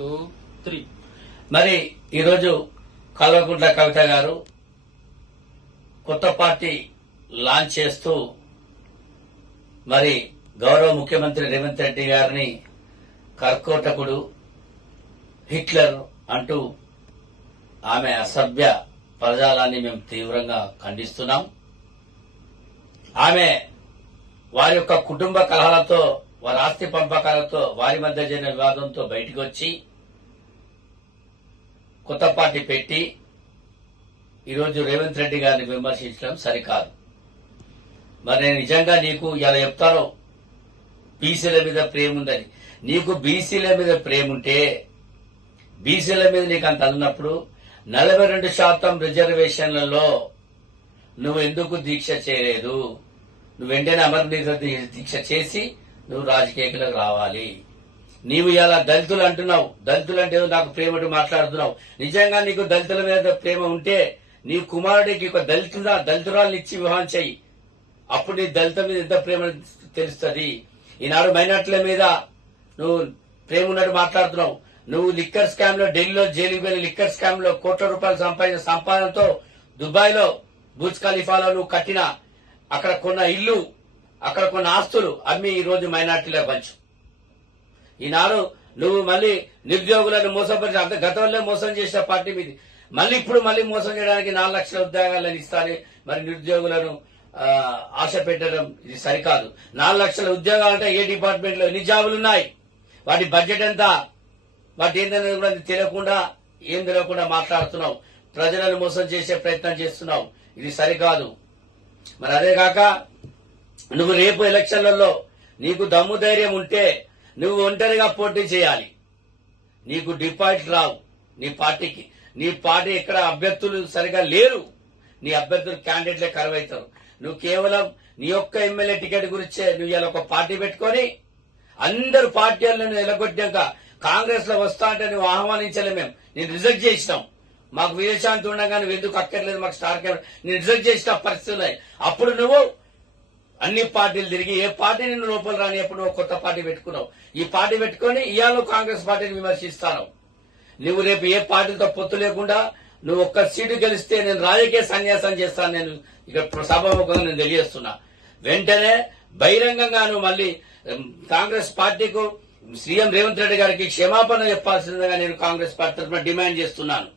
2, 3. మరి ఈరోజు కల్వకుంట్ల కవిత గారు కొత్త పార్టీ లాంచ్ చేస్తూ మరి గౌరవ ముఖ్యమంత్రి రేవంత్ రెడ్డి గారిని కర్కోటకుడు, హిట్లర్ అంటూ ఆమె అసభ్య పదజాలాన్ని మేము తీవ్రంగా ఖండిస్తున్నాం. ఆమె వారి యొక్క కుటుంబ కలహాలతో, వారి ఆస్తి పంపకాలతో, వారి మధ్య జరిగిన వివాదంతో బయటకు వచ్చి కొత్త పార్టీ పెట్టి ఈరోజు రేవంత్ రెడ్డి గారిని విమర్శించడం సరికాదు. మరి నేను నిజంగా నీకు ఇలా చెప్తాను, బీసీల మీద ప్రేమ ఉందని. నీకు బీసీల మీద ప్రేమ ఉంటే, బీసీల మీద నీకు అంత అన్నప్పుడు 42% రిజర్వేషన్లలో నువ్వు ఎందుకు దీక్ష చేయలేదు? నువ్వు వెంటనే అమరనీత దీక్ష చేసి నువ్వు రాజకీయాలకు రావాలి. నీవు ఇలా దళితులు అంటున్నావు, దళితులు అంటే నాకు ప్రేమటు మాట్లాడుతున్నావు. నిజంగా నీకు దళితుల మీద ప్రేమ ఉంటే నీ కుమారుడికి ఒక దళితురాలను ఇచ్చి వివాహం చెయ్యి. అప్పుడు నీ దళిత మీద ఎంత ప్రేమ తెలుస్తుంది. ఈనాడు మైనార్టీల మీద నువ్వు ప్రేమ ఉన్నట్టు మాట్లాడుతున్నావు. నువ్వు లిక్కర్ స్కామ్ లో, ఢిల్లీలో జైలుకి వెళ్లి లిక్కర్ స్కామ్ లో కోట్ల రూపాయలు సంపాదించిన సంపాదనతో దుబాయ్ లో బుర్జ్ ఖలీఫాలో నువ్వు కట్టిన, అక్కడ కొన్న ఇల్లు, అక్కడ కొన్న ఆస్తులు అమ్మి ఈ రోజు మైనార్టీలో పంచు. ఈనాడు నువ్వు మళ్ళీ నిరుద్యోగులను మోసపరిచి, గతంలో మోసం చేసిన పార్టీ మీది, మళ్ళీ ఇప్పుడు మోసం చేయడానికి 4 లక్షల ఉద్యోగాలను ఇస్తారని మరి నిరుద్యోగులను ఆశ పెట్టడం ఇది సరికాదు. 4 లక్షల ఉద్యోగాలంటే ఏ డిపార్ట్మెంట్ లో ఎన్ని జాబులు ఉన్నాయి, వాటి బడ్జెట్ ఎంత, వాటి ఏంటనేది కూడా తెలియకుండా, ఏం తెలియకుండా మాట్లాడుతున్నావు. ప్రజలను మోసం చేసే ప్రయత్నం చేస్తున్నావు. ఇది సరికాదు. మరి అదే కాక నువ్వు రేపు ఎలక్షన్లలో నీకు దమ్ము ధైర్యం ఉంటే నువ్వు ఒంటరిగా పోటీ చేయాలి. నీకు డిపాజిట్ రావు నీ పార్టీకి. నీ పార్టీ ఇక్కడ అభ్యర్థులు సరిగా లేరు. నీ అభ్యర్థులు క్యాండిడేట్లే కరువైతారు. నువ్వు కేవలం నీ యొక్క ఎమ్మెల్యే టికెట్ గురించే నువ్వు ఇలా ఒక పార్టీ పెట్టుకొని అందరు పార్టీలను నిలగొట్టాక కాంగ్రెస్ లో వస్తా అంటే నువ్వు ఆహ్వానించలే. మేము నేను రిజెక్ట్ చేసినాం. మాకు విదేశాంతి ఉండగా నువ్వు ఎందుకు అక్కర్లేదు, మాకు స్టార్ క్యాబినెట్ నేను రిజెక్ట్ చేసిన పరిస్థితులు ఉన్నాయి. అప్పుడు నువ్వు అన్ని పార్టీలు తిరిగి ఏ పార్టీ నిన్ను లోపల రానిప్పుడు నువ్వు కొత్త పార్టీ పెట్టుకున్నావు. ఈ పార్టీ పెట్టుకుని ఇవాళ కాంగ్రెస్ పార్టీని విమర్శిస్తాను. నువ్వు రేపు ఏ పార్టీలతో పొత్తు లేకుండా నువ్వు ఒక్క సీటు గెలిస్తే నేను రాజకీయ సన్యాసం చేస్తాను. నేను ఇక్కడ సభాముఖంగా నేను తెలియజేస్తున్నా. వెంటనే బహిరంగంగా నువ్వు మళ్ళీ కాంగ్రెస్ పార్టీకు, సీఎం రేవంత్ రెడ్డి గారికి క్షమాపణ చెప్పాల్సిందిగా నేను కాంగ్రెస్ పార్టీ తరఫున డిమాండ్ చేస్తున్నాను.